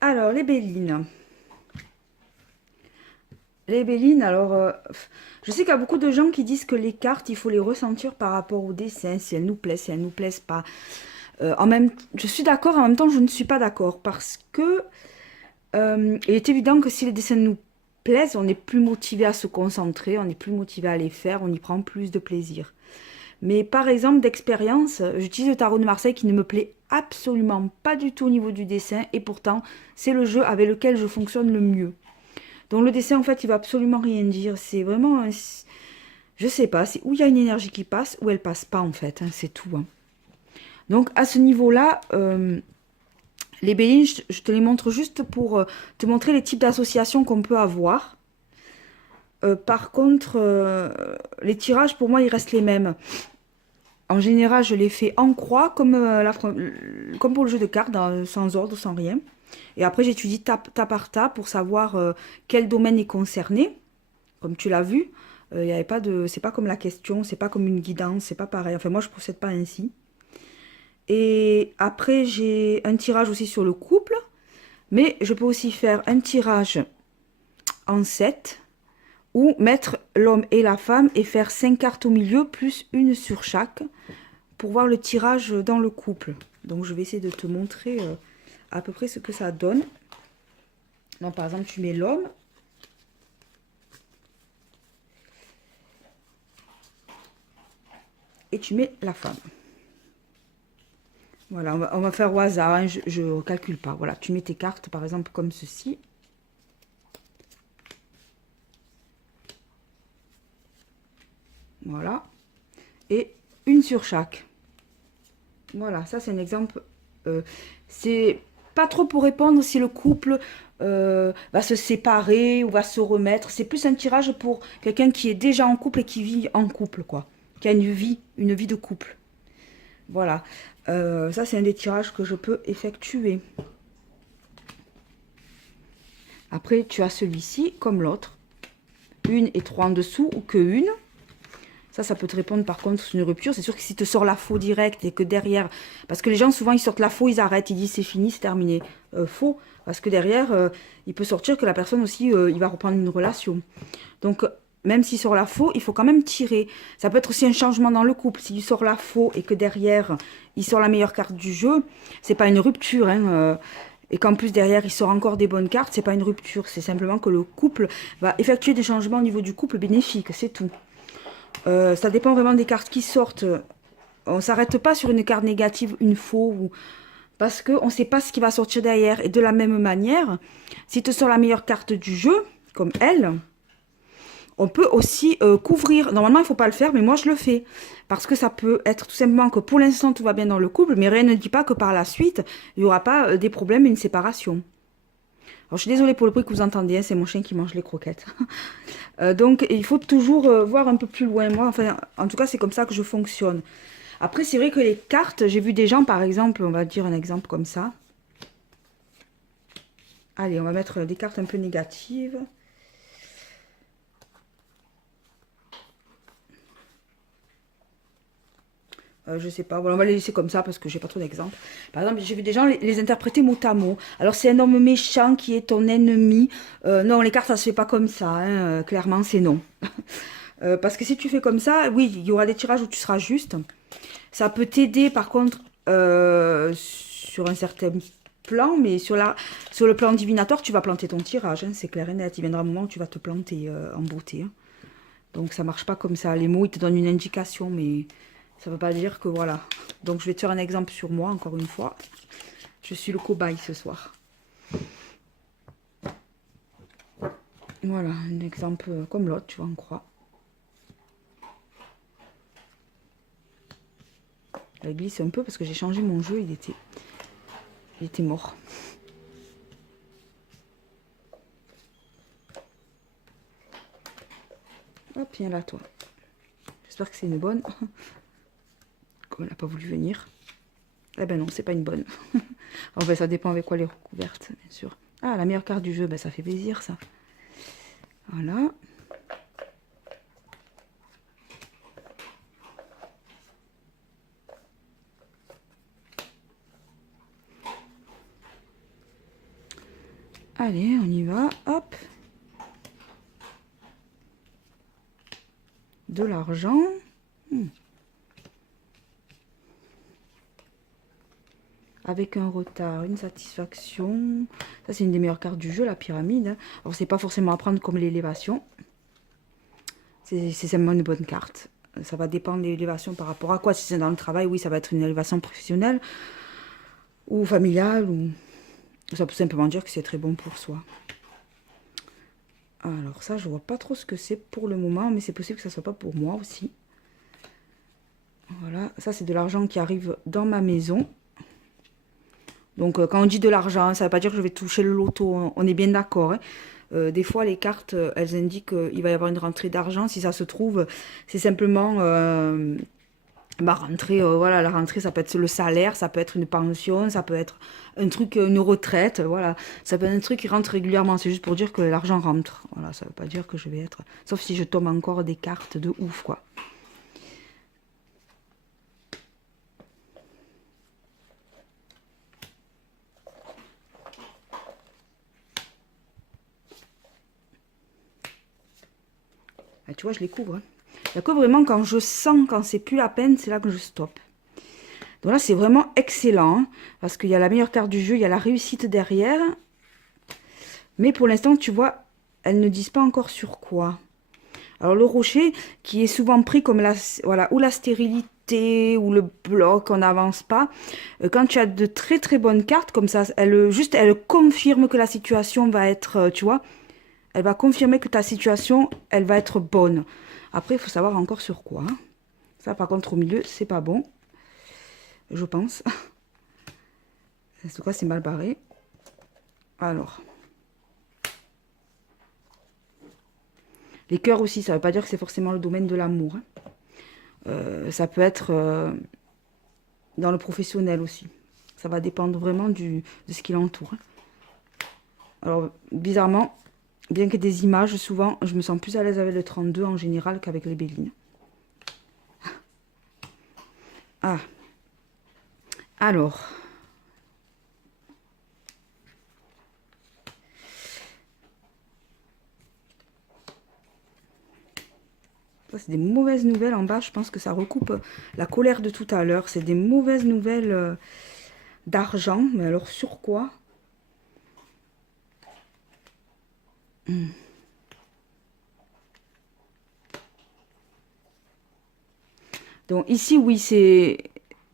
Alors, les bélines. Les bélines, alors, je sais qu'il y a beaucoup de gens qui disent que les cartes, il faut les ressentir par rapport au dessin, si elles nous plaisent, si elles nous plaisent pas. Je suis d'accord, en même temps, je ne suis pas d'accord, parce que il est évident que si les dessins nous plaisent, on est plus motivé à se concentrer, on est plus motivé à les faire, on y prend plus de plaisir. Mais par exemple, d'expérience, j'utilise le tarot de Marseille qui ne me plaît absolument pas du tout au niveau du dessin, et pourtant, c'est le jeu avec lequel je fonctionne le mieux. Donc le dessin, en fait, il va absolument rien dire. C'est vraiment, je sais pas, c'est où il y a une énergie qui passe, ou elle passe pas, en fait, hein, c'est tout, hein. Donc à ce niveau-là, les bélines, je te les montre juste pour te montrer les types d'associations qu'on peut avoir. Par contre, les tirages, pour moi, ils restent les mêmes. En général, je les fais en croix, comme, comme pour le jeu de cartes, sans ordre, sans rien. Et après, j'étudie tas par tas pour savoir quel domaine est concerné. Comme tu l'as vu, y avait pas de, c'est pas comme la question, c'est pas comme une guidance, c'est pas pareil. Enfin, moi, je procède pas ainsi. Et après, j'ai un tirage aussi sur le couple, mais je peux aussi faire un tirage en 7 ou mettre l'homme et la femme et faire 5 cartes au milieu plus une sur chaque pour voir le tirage dans le couple. Donc, je vais essayer de te montrer à peu près ce que ça donne. Donc, par exemple, tu mets l'homme et tu mets la femme. Voilà, on va faire au hasard, hein, je ne calcule pas. Voilà, tu mets tes cartes, par exemple, comme ceci. Voilà. Et une sur chaque. Voilà, ça c'est un exemple. C'est pas trop pour répondre si le couple va se séparer ou va se remettre. C'est plus un tirage pour quelqu'un qui est déjà en couple et qui vit en couple, quoi. Qui a une vie de couple. Voilà. Ça c'est un des tirages que je peux effectuer. Après, tu as celui-ci, comme l'autre. Une et trois en dessous, ou que une. Ça peut te répondre par contre sur une rupture. C'est sûr que si tu sors la faux direct et que derrière... Parce que les gens, souvent, ils sortent la faux, ils arrêtent, ils disent c'est fini, c'est terminé. Faux. Parce que derrière, il peut sortir que la personne aussi, il va reprendre une relation. Donc, même s'il sort la faux, il faut quand même tirer. Ça peut être aussi un changement dans le couple. S'il sort la faux et que derrière, il sort la meilleure carte du jeu, c'est pas une rupture, hein, et qu'en plus derrière il sort encore des bonnes cartes, c'est pas une rupture, c'est simplement que le couple va effectuer des changements au niveau du couple bénéfiques, c'est tout. Ça dépend vraiment des cartes qui sortent. On s'arrête pas sur une carte négative, une faux, ou... parce qu'on ne sait pas ce qui va sortir derrière. Et de la même manière, si tu sors la meilleure carte du jeu, comme elle, on peut aussi couvrir. Normalement, il ne faut pas le faire, mais moi je le fais. Parce que ça peut être tout simplement que pour l'instant tout va bien dans le couple, mais rien ne dit pas que par la suite, il n'y aura pas des problèmes et une séparation. Alors je suis désolée pour le bruit que vous entendez, hein, c'est mon chien qui mange les croquettes. Donc il faut toujours voir un peu plus loin. Moi, enfin, en tout cas, c'est comme ça que je fonctionne. Après, c'est vrai que les cartes, j'ai vu des gens, par exemple, on va dire un exemple comme ça. Allez, on va mettre des cartes un peu négatives. Je sais pas, voilà, on va les laisser comme ça parce que j'ai pas trop d'exemples. Par exemple, j'ai vu des gens les interpréter mot à mot. Alors, c'est un homme méchant qui est ton ennemi. Non, les cartes, ça se fait pas comme ça, hein, clairement, c'est non. Parce que si tu fais comme ça, oui, il y aura des tirages où tu seras juste. Ça peut t'aider, par contre, sur un certain plan, mais sur le plan divinatoire, tu vas planter ton tirage, hein, c'est clair et net. Il viendra un moment où tu vas te planter en beauté, hein. Donc ça marche pas comme ça. Les mots, ils te donnent une indication, mais ça veut pas dire que voilà. Donc je vais te faire un exemple sur moi, encore une fois. Je suis le cobaye ce soir. Voilà, un exemple comme l'autre, tu vois, on croit. Elle glisse un peu parce que j'ai changé mon jeu, il était mort. Hop, viens là, toi. J'espère que c'est une bonne. Comme elle n'a pas voulu venir. Eh ben non, c'est pas une bonne. Enfin, ça dépend avec quoi elle est recouverte, bien sûr. Ah, la meilleure carte du jeu, ben, ça fait plaisir, ça. Voilà. Allez, on y va. Hop. De l'argent. Avec un retard, une satisfaction. Ça, c'est une des meilleures cartes du jeu, la pyramide. Hein. Alors, c'est pas forcément à prendre comme l'élévation. C'est simplement une bonne carte. Ça va dépendre de l'élévation par rapport à quoi. Si c'est dans le travail, oui, ça va être une élévation professionnelle ou familiale. Ou... Ça peut simplement dire que c'est très bon pour soi. Alors ça, je vois pas trop ce que c'est pour le moment, mais c'est possible que ça soit pas pour moi aussi. Voilà, ça c'est de l'argent qui arrive dans ma maison. Donc quand on dit de l'argent, ça ne veut pas dire que je vais toucher le loto, on est bien d'accord. Hein. Des fois les cartes, elles indiquent qu'il va y avoir une rentrée d'argent. Si ça se trouve, c'est simplement ma rentrée. Voilà, la rentrée, ça peut être le salaire, ça peut être une pension, ça peut être un truc, une retraite. Voilà, ça peut être un truc qui rentre régulièrement. C'est juste pour dire que l'argent rentre. Voilà, ça ne veut pas dire que je vais être... Sauf si je tombe encore des cartes de ouf, quoi. Ah, tu vois, je les couvre. Hein. Il n'y a que vraiment quand je sens, quand c'est plus la peine, c'est là que je stoppe. Donc là, c'est vraiment excellent. Hein, parce qu'il y a la meilleure carte du jeu, il y a la réussite derrière. Mais pour l'instant, tu vois, elles ne disent pas encore sur quoi. Alors le rocher, qui est souvent pris comme la, voilà, ou la stérilité, ou le bloc, on n'avance pas. Quand tu as de très très bonnes cartes, comme ça, elle confirme que la situation va être, tu vois, elle va confirmer que ta situation, elle va être bonne. Après, il faut savoir encore sur quoi. Hein. Ça, par contre, au milieu, c'est pas bon. Je pense. En tout cas, c'est mal barré. Alors. Les cœurs aussi, ça ne veut pas dire que c'est forcément le domaine de l'amour. Hein. Ça peut être dans le professionnel aussi. Ça va dépendre vraiment de ce qui l'entoure. Hein. Alors, bizarrement, bien que des images, souvent, je me sens plus à l'aise avec le 32 en général qu'avec les bélines. Ah. Alors. Ça, c'est des mauvaises nouvelles en bas. Je pense que ça recoupe la colère de tout à l'heure. C'est des mauvaises nouvelles d'argent. Mais alors, sur quoi? Donc ici, oui, c'est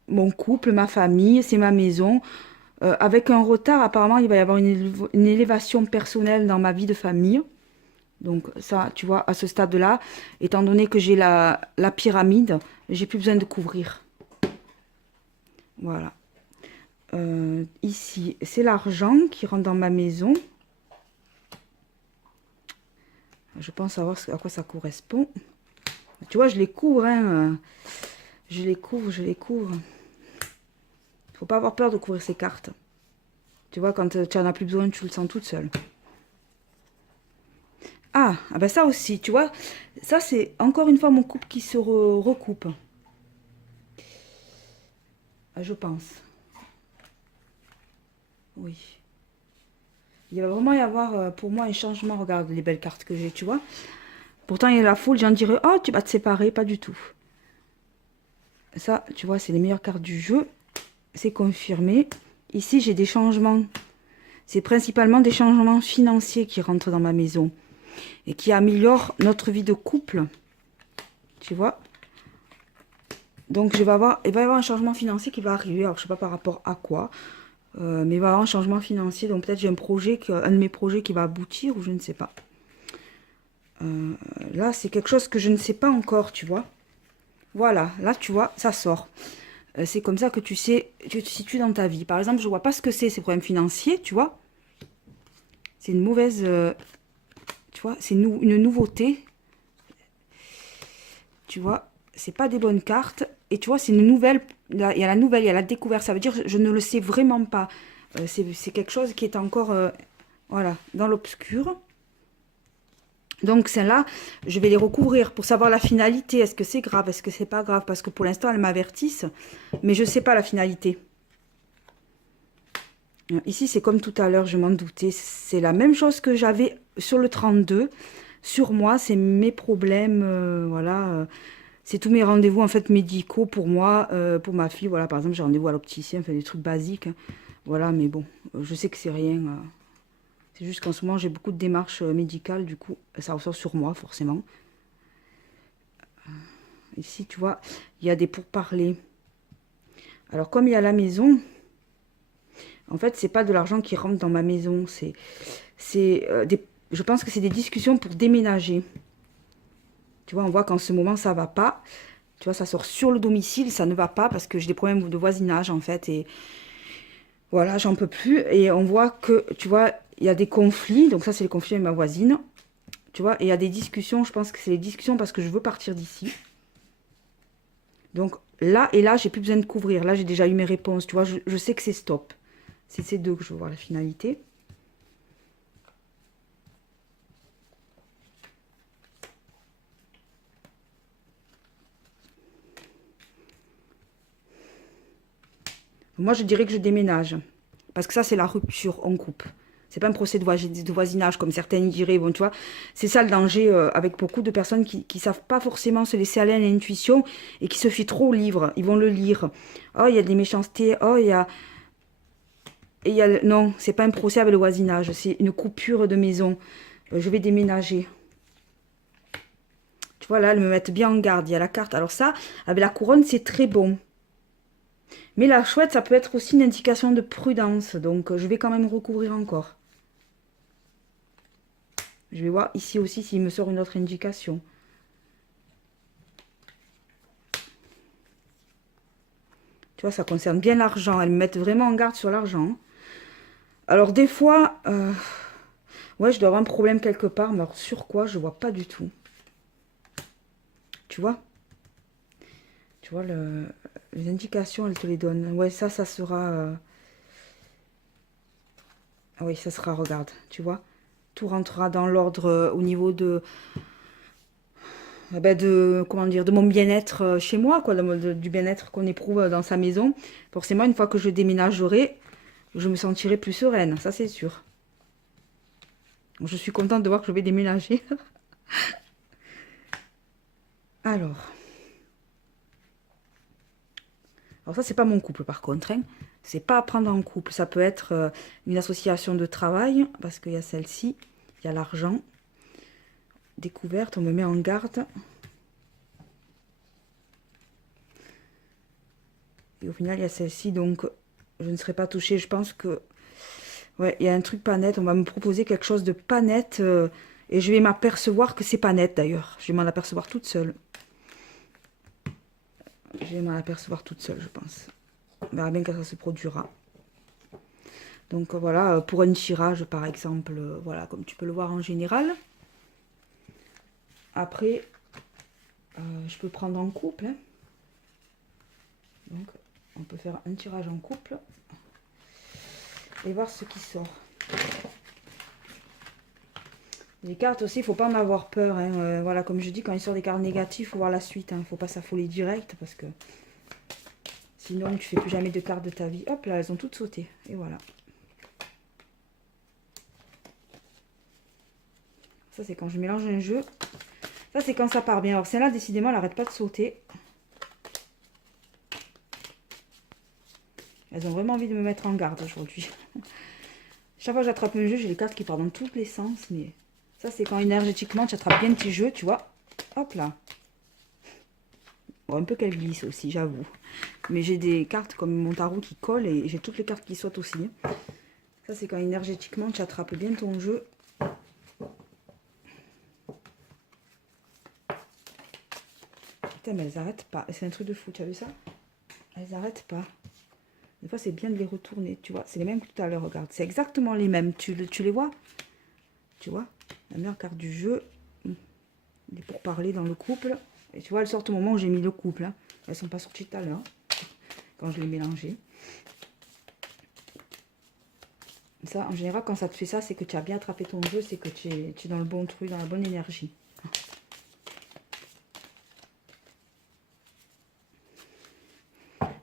mon couple, ma famille, c'est ma maison. Avec un retard, apparemment, il va y avoir une élévation personnelle dans ma vie de famille. Donc ça, tu vois, à ce stade-là, étant donné que j'ai la pyramide, j'ai plus besoin de couvrir. Voilà. Ici, c'est l'argent qui rentre dans ma maison. Je pense savoir à quoi ça correspond. Tu vois, je les couvre, hein. Je les couvre, je les couvre. Faut pas avoir peur de couvrir ces cartes. Tu vois, quand tu en as plus besoin, tu le sens toute seule. Ah ben ça aussi, tu vois. Ça, c'est encore une fois mon couple qui se recoupe. Je pense. Oui. Il va vraiment y avoir, pour moi, un changement. Regarde les belles cartes que j'ai, tu vois. Pourtant, il y a la foule, j'en dirais, oh, tu vas te séparer. Pas du tout. Ça, tu vois, c'est les meilleures cartes du jeu. C'est confirmé. Ici, j'ai des changements. C'est principalement des changements financiers qui rentrent dans ma maison. Et qui améliorent notre vie de couple. Tu vois. Donc, il va y avoir un changement financier qui va arriver. Alors, je ne sais pas par rapport à quoi. Mais il va y avoir un changement financier. Donc, peut-être j'ai un de mes projets qui va aboutir ou je ne sais pas. Là, c'est quelque chose que je ne sais pas encore, tu vois. Voilà, là, tu vois, ça sort. C'est comme ça que tu sais, tu te situes dans ta vie. Par exemple, je vois pas ce que c'est, ces problèmes financiers, tu vois. C'est une mauvaise... tu vois, c'est une nouveauté. Tu vois, c'est pas des bonnes cartes. Et tu vois, c'est une nouvelle. Là, il y a la nouvelle, il y a la découverte. Ça veut dire je ne le sais vraiment pas. C'est quelque chose qui est encore, voilà, dans l'obscur. Donc celle-là, je vais les recouvrir pour savoir la finalité. Est-ce que c'est grave? Est-ce que c'est pas grave? Parce que pour l'instant, elles m'avertissent. Mais je ne sais pas la finalité. Ici, c'est comme tout à l'heure, je m'en doutais. C'est la même chose que j'avais sur le 32. Sur moi, c'est mes problèmes, voilà. C'est tous mes rendez-vous en fait médicaux pour moi, pour ma fille. Voilà, par exemple, j'ai rendez-vous à l'opticien, enfin des trucs basiques, hein. Voilà, mais bon, je sais que c'est rien. C'est juste qu'en ce moment, j'ai beaucoup de démarches médicales, du coup, ça ressort sur moi, forcément. Ici, tu vois, il y a des pourparlers. Alors, comme il y a la maison, en fait, c'est pas de l'argent qui rentre dans ma maison, je pense que c'est des discussions pour déménager. Tu vois, on voit qu'en ce moment, ça va pas. Tu vois, ça sort sur le domicile, ça ne va pas parce que j'ai des problèmes de voisinage, en fait. Et voilà, j'en peux plus. Et on voit que, tu vois, il y a des conflits. Donc ça, c'est les conflits avec ma voisine. Tu vois, et il y a des discussions. Je pense que c'est les discussions parce que je veux partir d'ici. Donc là et là, j'ai plus besoin de couvrir. Là, j'ai déjà eu mes réponses. Tu vois, je sais que c'est stop. C'est ces deux que je veux voir la finalité. Moi, je dirais que je déménage. Parce que ça, c'est la rupture, on coupe. C'est pas un procès de voisinage, comme certains y diraient. Bon, tu vois, c'est ça le danger avec beaucoup de personnes qui ne savent pas forcément se laisser aller à l'intuition et qui se fient trop au livre. Ils vont le lire. Oh, il y a des méchancetés. Oh, il y a... Et il y a... Non, c'est pas un procès avec le voisinage. C'est une coupure de maison. Je vais déménager. Tu vois, là, elles me mettent bien en garde. Il y a la carte. Alors ça, avec la couronne, c'est très bon. Mais la chouette, ça peut être aussi une indication de prudence. Donc, je vais quand même recouvrir encore. Je vais voir ici aussi s'il me sort une autre indication. Tu vois, ça concerne bien l'argent. Elles me mettent vraiment en garde sur l'argent. Alors, des fois, ouais, je dois avoir un problème quelque part. Mais alors, sur quoi, je vois pas du tout. Tu vois? Tu vois, les indications, elles te les donnent. Ouais, ça sera... Ah oui, ça sera, regarde, tu vois. Tout rentrera dans l'ordre au niveau comment dire, de mon bien-être chez moi, quoi, du bien-être qu'on éprouve dans sa maison. Forcément, une fois que je déménagerai, je me sentirai plus sereine, ça c'est sûr. Je suis contente de voir que je vais déménager. Alors, ça c'est pas mon couple par contre, hein. C'est pas à prendre en couple. Ça peut être une association de travail, parce qu'il y a celle-ci, il y a l'argent. Découverte, on me met en garde. Et au final, il y a celle-ci, donc je ne serai pas touchée. Je pense que... Ouais, il y a un truc pas net. On va me proposer quelque chose de pas net. Et je vais m'apercevoir que c'est pas net, d'ailleurs. Je vais m'en apercevoir toute seule. Je vais m'en apercevoir toute seule, je pense. On verra bien quand ça se produira. Donc voilà, pour un tirage, par exemple, voilà, comme tu peux le voir en général. Après, je peux prendre en couple, hein. Donc, on peut faire un tirage en couple et voir ce qui sort. Les cartes aussi, il ne faut pas en avoir peur, hein. Voilà, comme je dis, quand il sort des cartes négatives, il faut voir la suite, hein. Il ne faut pas s'affoler direct parce que sinon, tu ne fais plus jamais de cartes de ta vie. Hop là, elles ont toutes sauté. Et voilà. Ça, c'est quand je mélange un jeu. Ça, c'est quand ça part bien. Alors, celle-là, décidément, elle n'arrête pas de sauter. Elles ont vraiment envie de me mettre en garde aujourd'hui. Chaque fois que j'attrape un jeu, j'ai les cartes qui partent dans tous les sens. Mais ça, c'est quand énergétiquement, tu attrapes bien tes jeux, tu vois. Hop là. Bon, un peu qu'elle glisse aussi, j'avoue. Mais j'ai des cartes comme mon tarot qui collent et j'ai toutes les cartes qui sautent aussi. Ça, c'est quand énergétiquement, tu attrapes bien ton jeu. Putain, mais elles n'arrêtent pas. C'est un truc de fou, tu as vu ça? Elles n'arrêtent pas. Des fois, c'est bien de les retourner, tu vois. C'est les mêmes que tout à l'heure, regarde. C'est exactement les mêmes. Tu les vois? Tu vois? La meilleure carte du jeu. Les pourparlers dans le couple. Et tu vois, elles sortent au moment où j'ai mis le couple, hein. Elles ne sont pas sorties tout à l'heure, quand je les mélangeais. Ça, en général, quand ça te fait ça, c'est que tu as bien attrapé ton jeu, c'est que tu es dans le bon truc, dans la bonne énergie.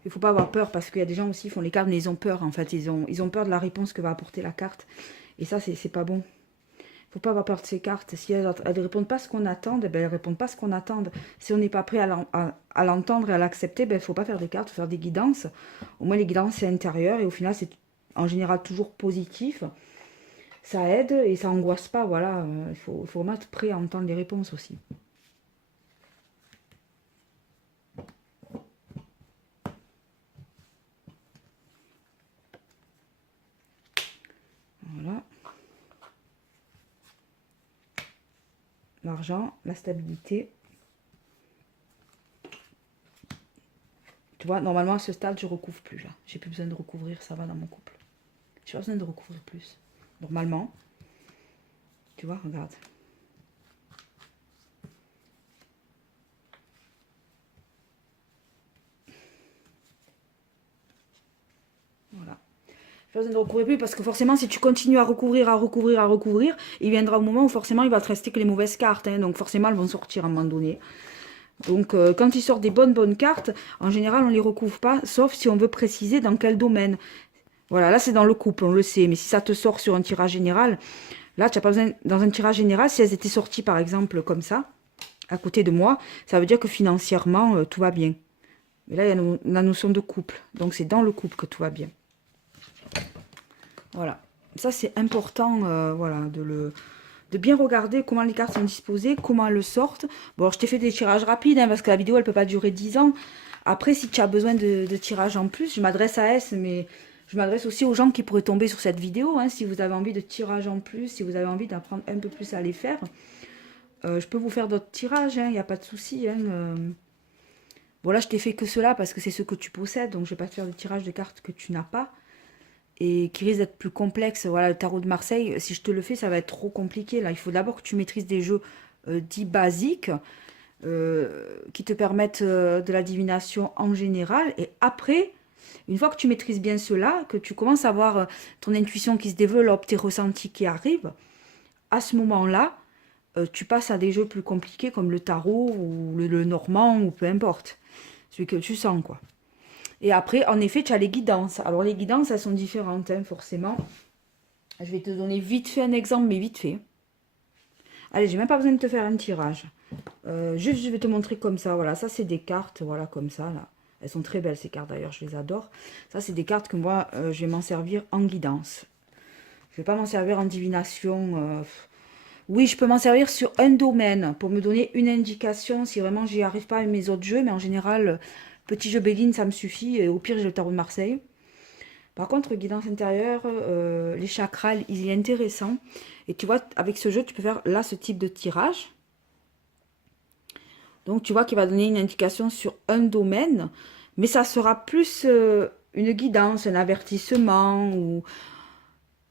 Il faut pas avoir peur parce qu'il y a des gens aussi qui font les cartes, mais ils ont peur en fait. Ils ont peur de la réponse que va apporter la carte. Et ça, c'est pas bon. Faut pas avoir peur de ces cartes. Si elles ne répondent pas ce qu'on attend, ben elles répondent pas ce qu'on attend. Si on n'est pas prêt à l'entendre et à l'accepter, ben il faut pas faire des cartes, faut faire des guidances. Au moins les guidances c'est intérieur et au final c'est en général toujours positif. Ça aide et ça angoisse pas. Voilà, il faut vraiment être prêt à entendre les réponses aussi. Voilà. L'argent, la stabilité. Tu vois, normalement à ce stade, je recouvre plus là. J'ai plus besoin de recouvrir, ça va dans mon couple. J'ai pas besoin de recouvrir plus. Normalement. Tu vois, regarde. Voilà. J'ai pas besoin de recouvrir plus parce que forcément, si tu continues à recouvrir, il viendra au moment où forcément il va te rester que les mauvaises cartes. Hein, donc forcément, elles vont sortir à un moment donné. Donc quand il sort des bonnes cartes, en général, on ne les recouvre pas, sauf si on veut préciser dans quel domaine. Voilà, là c'est dans le couple, on le sait. Mais si ça te sort sur un tirage général, là tu n'as pas besoin, dans un tirage général, si elles étaient sorties par exemple comme ça, à côté de moi, ça veut dire que financièrement, tout va bien. Mais là, il y a la notion de couple. Donc c'est dans le couple que tout va bien. Voilà. Ça c'est important, voilà, de bien regarder comment les cartes sont disposées, comment elles sortent. Bon, je t'ai fait des tirages rapides, hein, parce que la vidéo, elle peut pas durer 10 ans. Après, si tu as besoin de tirages en plus, je m'adresse à S, mais je m'adresse aussi aux gens qui pourraient tomber sur cette vidéo. Hein, si vous avez envie de tirages en plus, si vous avez envie d'apprendre un peu plus à les faire, je peux vous faire d'autres tirages, il n'y a pas de souci. Hein, Bon, là, je t'ai fait que cela parce que c'est ce que tu possèdes, donc je vais pas te faire de tirage de cartes que tu n'as pas et qui risque d'être plus complexe. Voilà, le tarot de Marseille, si je te le fais, ça va être trop compliqué. Là, il faut d'abord que tu maîtrises des jeux dits basiques qui te permettent de la divination en général. Et après, une fois que tu maîtrises bien cela, que tu commences à avoir ton intuition qui se développe, tes ressentis qui arrivent, à ce moment-là, tu passes à des jeux plus compliqués comme le tarot ou le normand ou peu importe. Celui que tu sens, quoi. Et après, en effet, tu as les guidances. Alors, les guidances, elles sont différentes, hein, forcément. Je vais te donner vite fait un exemple, mais vite fait. Allez, j'ai même pas besoin de te faire un tirage. Juste, je vais te montrer comme ça. Voilà, ça, c'est des cartes, voilà, comme ça, là. Elles sont très belles, ces cartes, d'ailleurs, je les adore. Ça, c'est des cartes que moi, je vais m'en servir en guidance. Je vais pas m'en servir en divination. Oui, je peux m'en servir sur un domaine pour me donner une indication si vraiment j'y arrive pas avec mes autres jeux. Mais en général, petit jeu Béline, ça me suffit. Et au pire, j'ai le tarot de Marseille. Par contre, guidance intérieure, les chakras, il est intéressant. Et tu vois, avec ce jeu, tu peux faire là ce type de tirage. Donc, tu vois qu'il va donner une indication sur un domaine. Mais ça sera plus une guidance, un avertissement.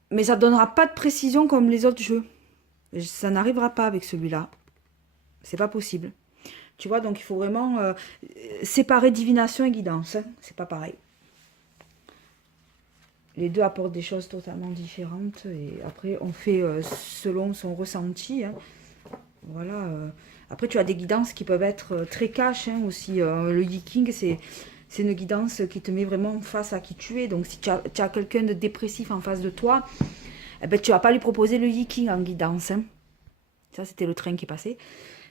Mais ça ne donnera pas de précision comme les autres jeux. Ça n'arrivera pas avec celui-là. C'est pas possible. Tu vois, donc il faut vraiment séparer divination et guidance. Hein. C'est pas pareil. Les deux apportent des choses totalement différentes. Et après, on fait selon son ressenti. Hein. Voilà. Après, tu as des guidances qui peuvent être très cash hein, aussi. Le Yiking, c'est une guidance qui te met vraiment face à qui tu es. Donc, si tu as quelqu'un de dépressif en face de toi, eh ben, tu ne vas pas lui proposer le Yiking en guidance. Hein. Ça, c'était le train qui est passé.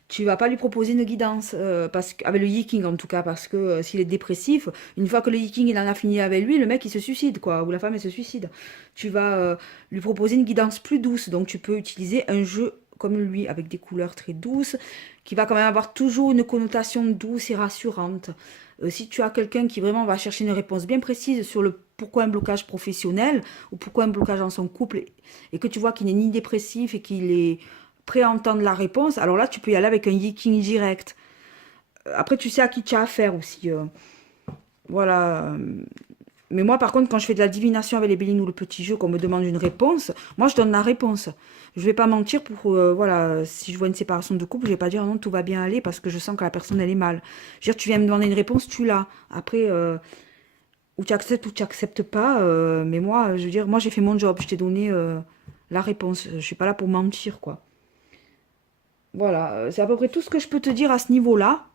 Tu vas pas lui proposer une guidance, parce que, avec le Yiking en tout cas, parce que s'il est dépressif, une fois que le Yiking il en a fini avec lui, le mec il se suicide, quoi, ou la femme elle se suicide. Tu vas lui proposer une guidance plus douce, donc tu peux utiliser un jeu comme lui, avec des couleurs très douces, qui va quand même avoir toujours une connotation douce et rassurante. Si tu as quelqu'un qui vraiment va chercher une réponse bien précise sur le pourquoi un blocage professionnel, ou pourquoi un blocage dans son couple, et que tu vois qu'il n'est ni dépressif et qu'il est prêt à entendre la réponse, alors là, tu peux y aller avec un Yiking direct. Après, tu sais à qui tu as affaire aussi. Voilà. Mais moi, par contre, quand je fais de la divination avec les bélines ou le petit jeu, qu'on me demande une réponse, moi, je donne la réponse. Je vais pas mentir pour, voilà, si je vois une séparation de couple, je vais pas dire non, tout va bien aller parce que je sens que la personne, elle est mal. Je veux dire, tu viens me demander une réponse, tu l'as. Après, ou tu acceptes ou tu acceptes pas. Mais moi, je veux dire, moi, j'ai fait mon job. Je t'ai donné la réponse. Je suis pas là pour mentir, quoi. Voilà, c'est à peu près tout ce que je peux te dire à ce niveau-là.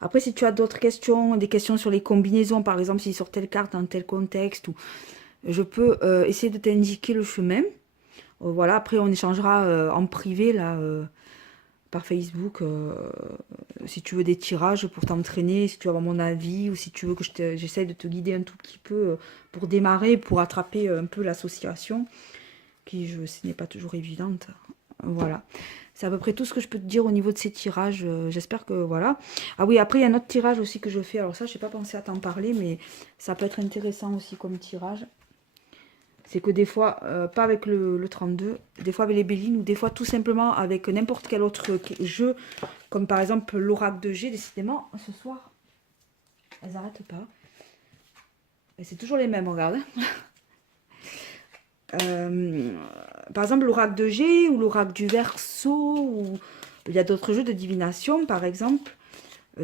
Après, si tu as d'autres questions, des questions sur les combinaisons, par exemple, si sur telle carte, dans tel contexte, ou je peux essayer de t'indiquer le chemin. Voilà, après, on échangera en privé, là, par Facebook, si tu veux des tirages pour t'entraîner, si tu veux avoir mon avis, ou si tu veux que j'essaye de te guider un tout petit peu pour démarrer, pour attraper un peu l'association, qui, je sais, n'est pas toujours évidente. Voilà. C'est à peu près tout ce que je peux te dire au niveau de ces tirages. J'espère que voilà. Ah oui, après, il y a un autre tirage aussi que je fais. Alors ça, je n'ai pas pensé à t'en parler, mais ça peut être intéressant aussi comme tirage. C'est que des fois, pas avec le 32, des fois avec les Bélines, ou des fois tout simplement avec n'importe quel autre jeu, comme par exemple l'oracle de G. Décidément, ce soir, elles n'arrêtent pas. Et c'est toujours les mêmes, regarde. Par exemple, l'oracle de G ou l'oracle du Verseau, ou il y a d'autres jeux de divination, par exemple.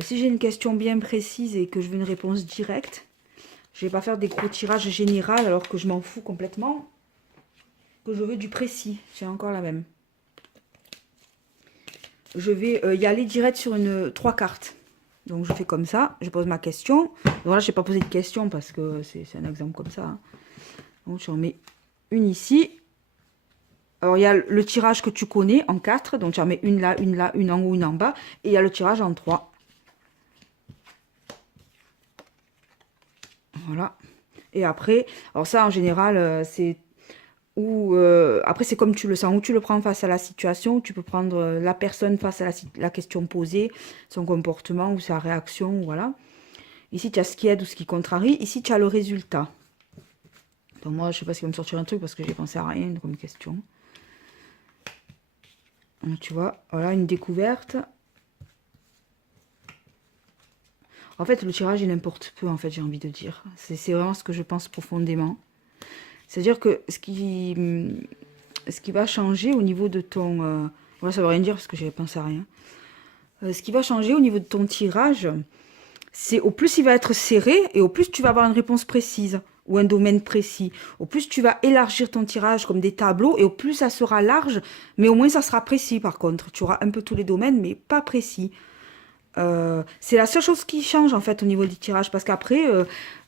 Si j'ai une question bien précise et que je veux une réponse directe, je vais pas faire des gros tirages généraux alors que je m'en fous complètement. Que je veux du précis, j'ai encore la même. Je vais y aller direct sur 3 cartes. Donc je fais comme ça, je pose ma question. Donc là, je n'ai pas posé de question parce que c'est un exemple comme ça. Hein. Donc j'en mets une ici. Alors, il y a le tirage que tu connais en 4. Donc, tu en mets une là, une en haut, une en bas. Et il y a le tirage en 3. Voilà. Et après, alors ça, en général, c'est où... après, c'est comme tu le sens. Ou tu le prends face à la situation. Ou tu peux prendre la personne face à la question posée. Son comportement ou sa réaction. Voilà. Ici, tu as ce qui aide ou ce qui contrarie. Ici, tu as le résultat. Donc, moi, je ne sais pas s'il va me sortir un truc parce que j'ai pensé à rien comme question. Tu vois, voilà, une découverte. En fait, le tirage, il importe peu, en fait, j'ai envie de dire. C'est vraiment ce que je pense profondément. C'est-à-dire que ce qui va changer au niveau de ton... voilà, ça ne veut rien dire parce que j'avais pensé à rien. Ce qui va changer au niveau de ton tirage, c'est au plus il va être serré et au plus tu vas avoir une réponse précise ou un domaine précis. Au plus tu vas élargir ton tirage comme des tableaux et au plus ça sera large, mais au moins ça sera précis par contre. Tu auras un peu tous les domaines, mais pas précis. C'est la seule chose qui change en fait au niveau du tirage parce qu'après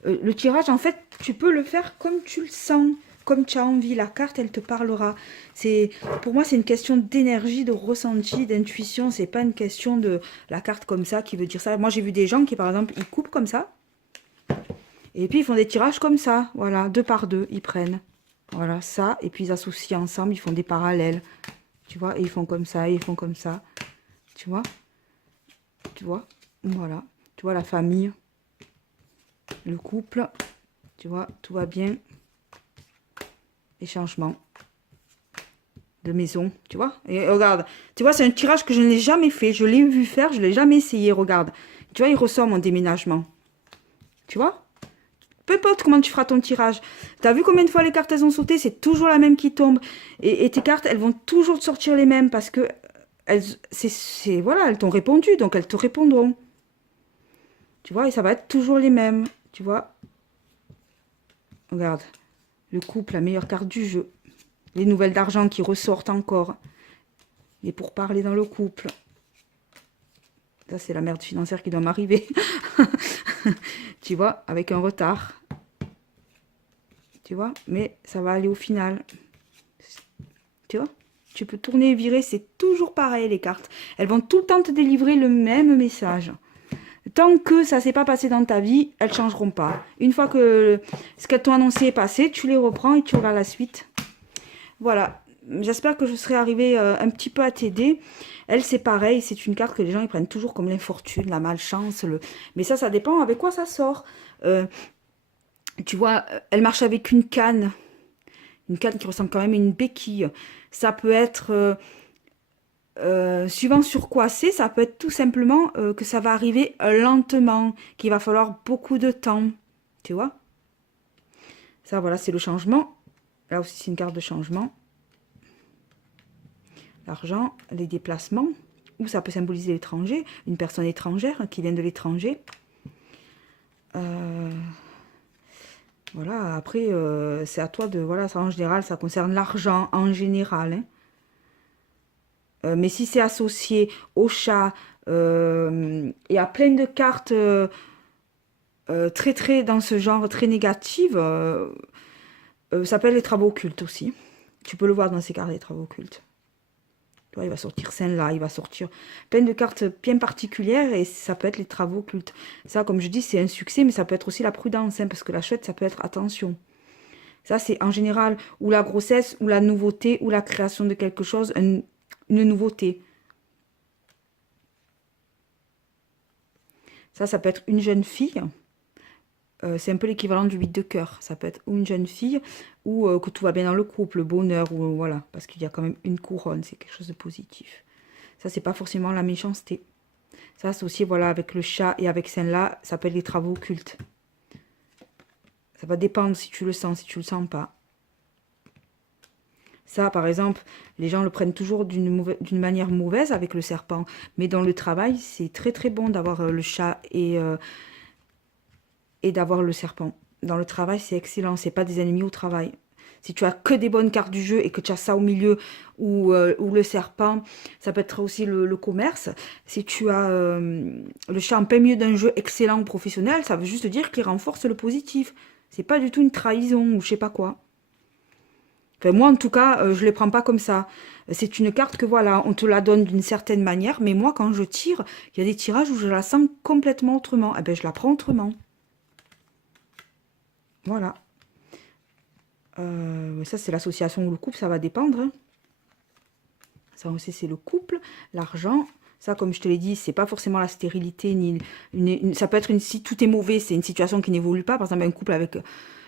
le tirage en fait tu peux le faire comme tu le sens, comme tu as envie. La carte elle te parlera. C'est pour moi c'est une question d'énergie, de ressenti, d'intuition. C'est pas une question de la carte comme ça qui veut dire ça. Moi j'ai vu des gens qui par exemple ils coupent comme ça et puis ils font des tirages comme ça, voilà, 2 par 2 ils prennent, voilà ça et puis ils associent ensemble, ils font des parallèles, tu vois, et ils font comme ça, et ils font comme ça, tu vois. Tu vois, voilà. Tu vois, la famille, le couple, tu vois, tout va bien. Les changements de maison, tu vois. Et regarde, tu vois, c'est un tirage que je n'ai jamais fait. Je l'ai vu faire, je ne l'ai jamais essayé, regarde. Tu vois, il ressort mon déménagement. Tu vois. Peu importe comment tu feras ton tirage. Tu as vu combien de fois les cartes, elles ont sauté? C'est toujours la même qui tombe. Et tes cartes, elles vont toujours te sortir les mêmes parce que voilà, elles t'ont répondu, donc elles te répondront. Tu vois, et ça va être toujours les mêmes. Tu vois. Regarde. Le couple, la meilleure carte du jeu. Les nouvelles d'argent qui ressortent encore. Et pour parler dans le couple. Ça, c'est la merde financière qui doit m'arriver. Tu vois, avec un retard. Tu vois, mais ça va aller au final. Tu vois, tu peux tourner et virer, c'est toujours pareil les cartes. Elles vont tout le temps te délivrer le même message. Tant que ça ne s'est pas passé dans ta vie, elles ne changeront pas. Une fois que ce qu'elles t'ont annoncé est passé, tu les reprends et tu regardes la suite. Voilà. J'espère que je serai arrivée un petit peu à t'aider. Elle, c'est pareil. C'est une carte que les gens ils prennent toujours comme l'infortune, la malchance. Mais ça dépend avec quoi ça sort. Tu vois, elle marche avec une canne. Une canne qui ressemble quand même à une béquille. Ça peut être... suivant sur quoi c'est, ça peut être tout simplement que ça va arriver lentement, qu'il va falloir beaucoup de temps, tu vois. Ça, voilà, c'est le changement. Là aussi, c'est une carte de changement. L'argent, les déplacements, ou ça peut symboliser l'étranger, une personne étrangère qui vient de l'étranger. Voilà, après, c'est à toi de... Voilà, ça en général, ça concerne l'argent en général, hein. Mais si c'est associé au chat et à plein de cartes très dans ce genre, très négatives, ça peut être les travaux occultes aussi. Tu peux le voir dans ces cartes, les travaux occultes. Tu vois, il va sortir Saint-là, il va sortir plein de cartes bien particulières et ça peut être les travaux occultes. Ça, comme je dis, c'est un succès, mais ça peut être aussi la prudence, hein, parce que la chouette, ça peut être attention. Ça, c'est en général ou la grossesse, ou la nouveauté, ou la création de quelque chose, une nouveauté. Ça peut être une jeune fille. C'est un peu l'équivalent du 8 de cœur. Ça peut être ou une jeune fille, ou que tout va bien dans le couple, le bonheur, ou voilà. Parce qu'il y a quand même une couronne, c'est quelque chose de positif. Ça, c'est pas forcément la méchanceté. Ça, c'est aussi, voilà, avec le chat et avec celle-là, ça peut être les travaux occultes. Ça va dépendre si tu le sens, si tu le sens pas. Ça, par exemple, les gens le prennent toujours d'une manière mauvaise avec le serpent. Mais dans le travail, c'est très bon d'avoir le chat et d'avoir le serpent. Dans le travail, c'est excellent. C'est pas des ennemis au travail. Si tu as que des bonnes cartes du jeu et que tu as ça au milieu ou le serpent, ça peut être aussi le commerce. Si tu as le chat en plein milieu d'un jeu excellent ou professionnel, ça veut juste dire qu'il renforce le positif. C'est pas du tout une trahison ou je sais pas quoi. Enfin, moi, en tout cas, je ne les prends pas comme ça. C'est une carte que, voilà, on te la donne d'une certaine manière. Mais moi, quand je tire, il y a des tirages où je la sens complètement autrement. Eh bien, je la prends autrement. Voilà. Ça, c'est l'association ou le couple, ça va dépendre. Hein. Ça aussi, c'est le couple. L'argent, ça, comme je te l'ai dit, c'est pas forcément la stérilité. Ça peut être si tout est mauvais, c'est une situation qui n'évolue pas. Par exemple, un couple avec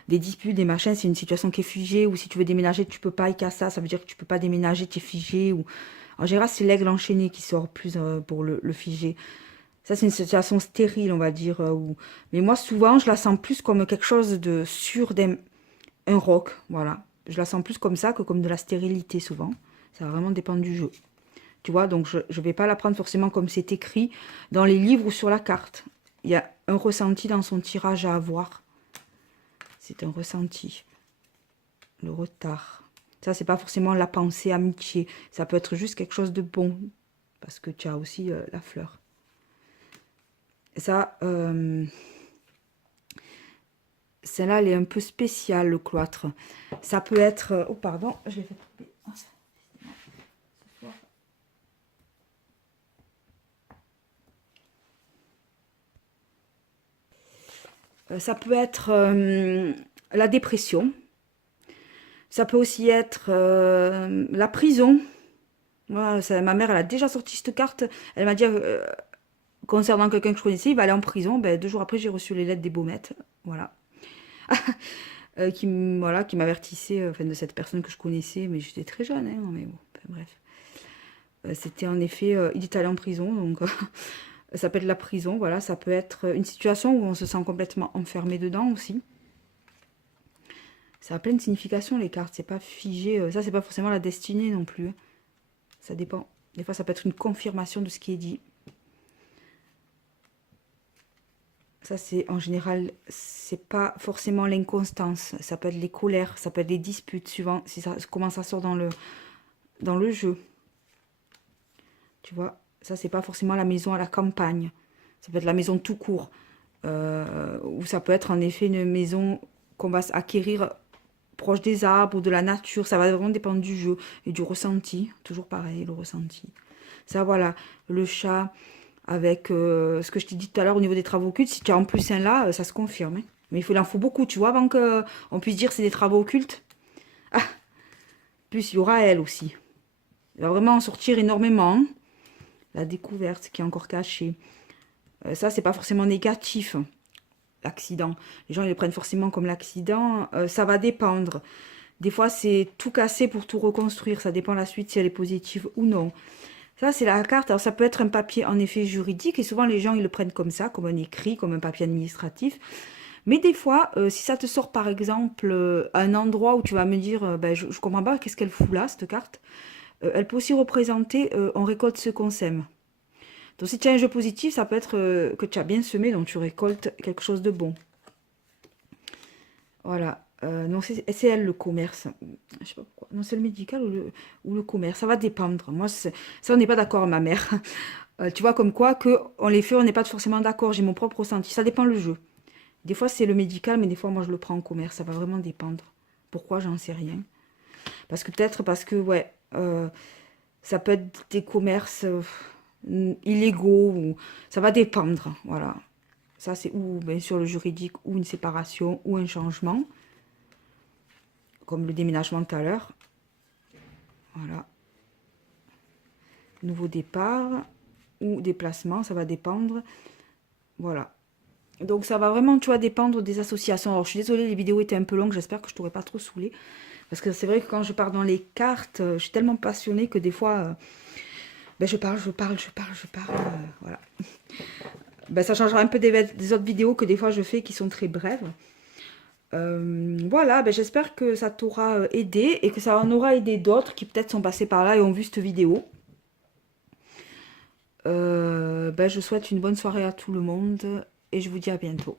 des disputes, des machins, c'est une situation qui est figée. Ou si tu veux déménager, tu peux pas, et qu'à ça veut dire que tu peux pas déménager, tu es figé. Ou... En général, c'est l'aigle enchaîné qui sort plus pour le figé. Ça, c'est une situation stérile, on va dire. Mais moi, souvent, je la sens plus comme quelque chose de sûr, un roc, voilà. Je la sens plus comme ça que comme de la stérilité, souvent. Ça va vraiment dépendre du jeu. Tu vois, donc je ne vais pas la prendre forcément comme c'est écrit dans les livres ou sur la carte. Il y a un ressenti dans son tirage à avoir. C'est un ressenti. Le retard. Ça, c'est pas forcément la pensée amitié. Ça peut être juste quelque chose de bon. Parce que tu as aussi la fleur. Et ça, celle-là, elle est un peu spéciale, le cloître. Ça peut être... Oh, pardon, je l'ai fait tomber. Ça peut être la dépression. Ça peut aussi être la prison. Moi, ma mère, elle a déjà sorti cette carte. Elle m'a dit, concernant quelqu'un que je connaissais, il va aller en prison. Ben, 2 jours après, j'ai reçu les lettres des Baumettes. Voilà. Voilà, qui m'avertissait enfin, de cette personne que je connaissais. Mais j'étais très jeune. Hein, mais bon, enfin, bref. C'était en effet, il est allé en prison. Donc, ça peut être la prison. Voilà, ça peut être une situation où on se sent complètement enfermé dedans aussi. Ça a plein de significations, les cartes. C'est pas figé. Ça, c'est pas forcément la destinée non plus. Ça dépend. Des fois, ça peut être une confirmation de ce qui est dit. Ça, c'est en général, c'est pas forcément l'inconstance. Ça peut être les colères, ça peut être les disputes, suivant si ça, comment ça sort dans le jeu. Tu vois, ça, c'est pas forcément la maison à la campagne. Ça peut être la maison tout court. Ou ça peut être en effet une maison qu'on va acquérir proche des arbres ou de la nature. Ça va vraiment dépendre du jeu et du ressenti. Toujours pareil, le ressenti. Ça, voilà, le chat avec ce que je t'ai dit tout à l'heure au niveau des travaux occultes. Si tu as en plus un là, ça se confirme. Hein. Mais il en faut beaucoup, tu vois, avant qu'on puisse dire que c'est des travaux occultes. Ah, plus il y aura elle aussi. Il va vraiment en sortir énormément. Hein. La découverte qui est encore cachée. Ça, c'est pas forcément négatif. L'accident. Les gens, ils le prennent forcément comme l'accident. Ça va dépendre. Des fois, c'est tout casser pour tout reconstruire. Ça dépend la suite si elle est positive ou non. Ça, c'est la carte. Alors, ça peut être un papier, en effet, juridique. Et souvent, les gens, ils le prennent comme ça, comme un écrit, comme un papier administratif. Mais des fois, si ça te sort, par exemple, un endroit où tu vas me dire, ben, je comprends pas, qu'est-ce qu'elle fout là, cette carte. Elle peut aussi représenter, on récolte ce qu'on sème. Donc, si tu as un jeu positif, ça peut être que tu as bien semé, donc tu récoltes quelque chose de bon. Voilà. Non, c'est elle le commerce. Je sais pas pourquoi. Non, c'est le médical ou le commerce. Ça va dépendre. Moi, ça, on n'est pas d'accord, ma mère. Tu vois, comme quoi, que on les fait, on n'est pas forcément d'accord. J'ai mon propre ressenti. Ça dépend le jeu. Des fois, c'est le médical, mais des fois, moi, je le prends en commerce. Ça va vraiment dépendre. Pourquoi, j'en sais rien. Parce que peut-être parce que, ouais, ça peut être des commerces illégaux. Ou... Ça va dépendre. Voilà. Ça, c'est ou bien sûr le juridique, ou une séparation, ou un changement. Comme le déménagement tout à l'heure. Voilà. Nouveau départ ou déplacement, ça va dépendre. Voilà. Donc ça va vraiment, tu vois, dépendre des associations. Alors je suis désolée, les vidéos étaient un peu longues, j'espère que je t'aurais pas trop saoulé. Parce que c'est vrai que quand je pars dans les cartes, je suis tellement passionnée que des fois, ben je parle. Voilà. Ben, ça changera un peu des autres vidéos que des fois je fais qui sont très brèves. Voilà, ben, j'espère que ça t'aura aidé et que ça en aura aidé d'autres qui peut-être sont passés par là et ont vu cette vidéo. Ben, je souhaite une bonne soirée à tout le monde et je vous dis à bientôt.